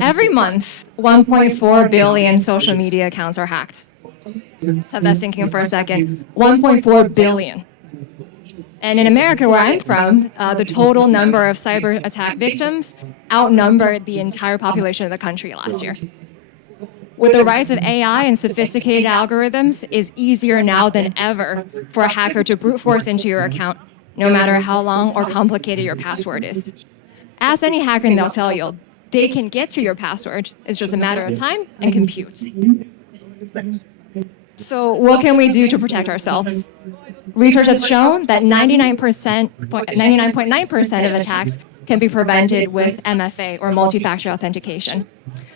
Every month, 1.4 billion social media accounts are hacked. Let's have that sinking for a second. 1.4 billion. And in America, where I'm from, the total number of cyber attack victims outnumbered the entire population of the country last year. With the rise of AI and sophisticated algorithms, it's easier now than ever for a hacker to brute force into your account, no matter how long or complicated your password is. Ask any hacker and they'll tell you, they can get to your password. It's just a matter of time and compute. So what can we do to protect ourselves? Research has shown that 99.9% of attacks can be prevented with MFA, or multi-factor authentication.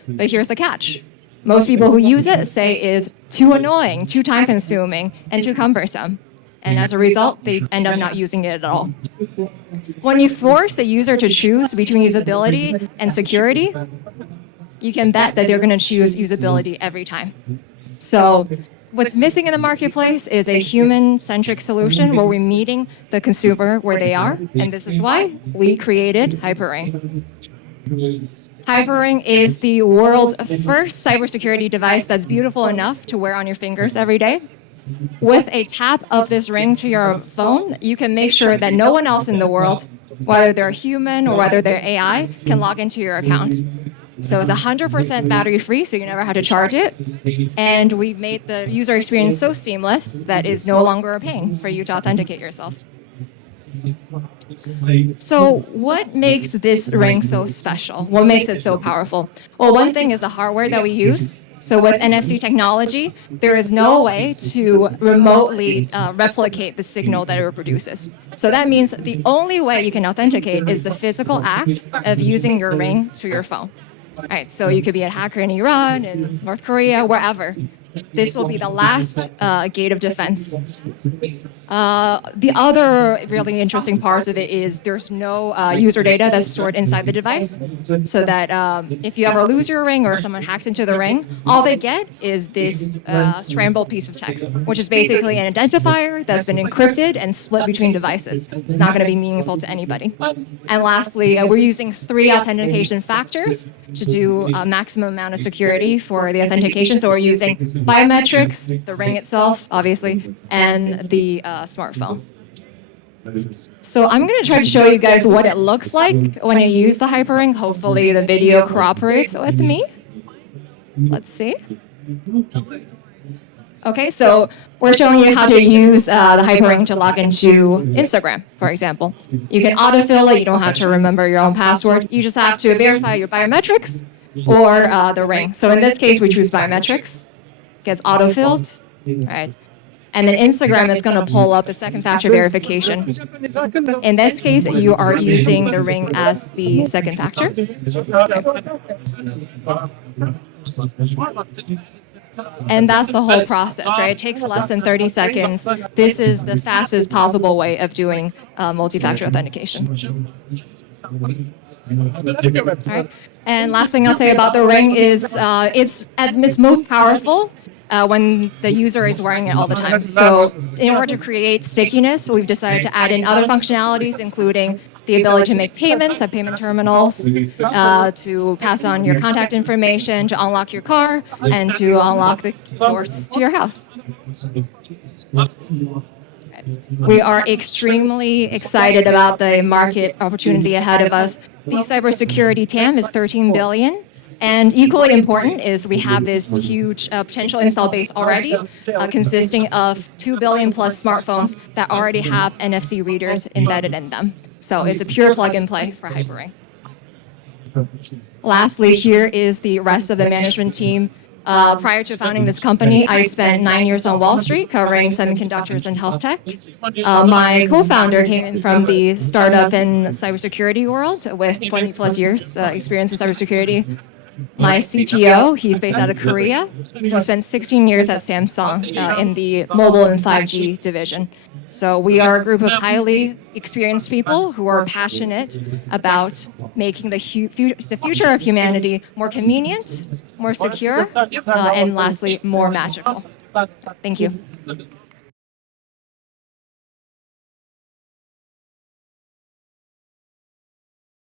But here's the catch. Most people who use it say it is too annoying, too time-consuming, and too cumbersome. And as a result, they end up not using it at all. When you force the user to choose between usability and security, you can bet that they're going to choose usability every time. So what's missing in the marketplace is a human-centric solution where we're meeting the consumer where they are, and this is why we created HyperRing. HyperRing is the world's first cybersecurity device that's beautiful enough to wear on your fingers every day. With a tap of this ring to your phone, you can make sure that no one else in the world, whether they're human or whether they're AI, can log into your account. So it's 100% battery free, so you never have to charge it. And we've made the user experience so seamless that it's no longer a pain for you to authenticate yourself. So what makes this ring so special? What makes it so powerful? Well, one thing is the hardware that we use. So with NFC technology, there is no way to remotely replicate the signal that it reproduces. So that means the only way you can authenticate is the physical act of using your ring to your phone. All right, so you could be a hacker in Iran, in North Korea, wherever. This will be the last gate of defense. The other really interesting parts of it is there's no user data that's stored inside the device, so that if you ever lose your ring or someone hacks into the ring, all they get is this scrambled piece of text, which is basically an identifier that's been encrypted and split between devices. It's not going to be meaningful to anybody. And lastly, we're using 3 authentication factors to do a maximum amount of security for the authentication. So we're using biometrics, the ring itself, obviously, and the smartphone. So I'm going to try to show you guys what it looks like when I use the HyperRing. Hopefully the video cooperates with me. Let's see. Okay, so we're showing you how to use the HyperRing to log into Instagram, for example. You can autofill it. You don't have to remember your own password. You just have to verify your biometrics or the ring. So in this case, we choose biometrics. Gets autofilled, right? And then Instagram is going to pull up the second factor verification. In this case, you are using the ring as the second factor. And that's the whole process, right? It takes less than 30 seconds. This is the fastest possible way of doing multi-factor authentication. All right. And last thing I'll say about the ring is it's at its most powerful when the user is wearing it all the time. So in order to create stickiness, we've decided to add in other functionalities, including the ability to make payments at payment terminals, to pass on your contact information, to unlock your car, and to unlock the doors to your house. We are extremely excited about the market opportunity ahead of us. The cybersecurity TAM is $13 billion. And equally important is we have this huge potential install base already, consisting of 2 billion plus smartphones that already have NFC readers embedded in them. So it's a pure plug and play for HyperRing. Lastly, here is the rest of the management team. Prior to founding this company, I spent 9 years on Wall Street covering semiconductors and health tech. My co-founder came in from the startup and cybersecurity world with 20 plus years experience in cybersecurity. My CTO, he's based out of Korea. He spent 16 years at Samsung in the mobile and 5G division. So we are a group of highly experienced people who are passionate about making the future of humanity more convenient, more secure, and lastly, more magical. Thank you.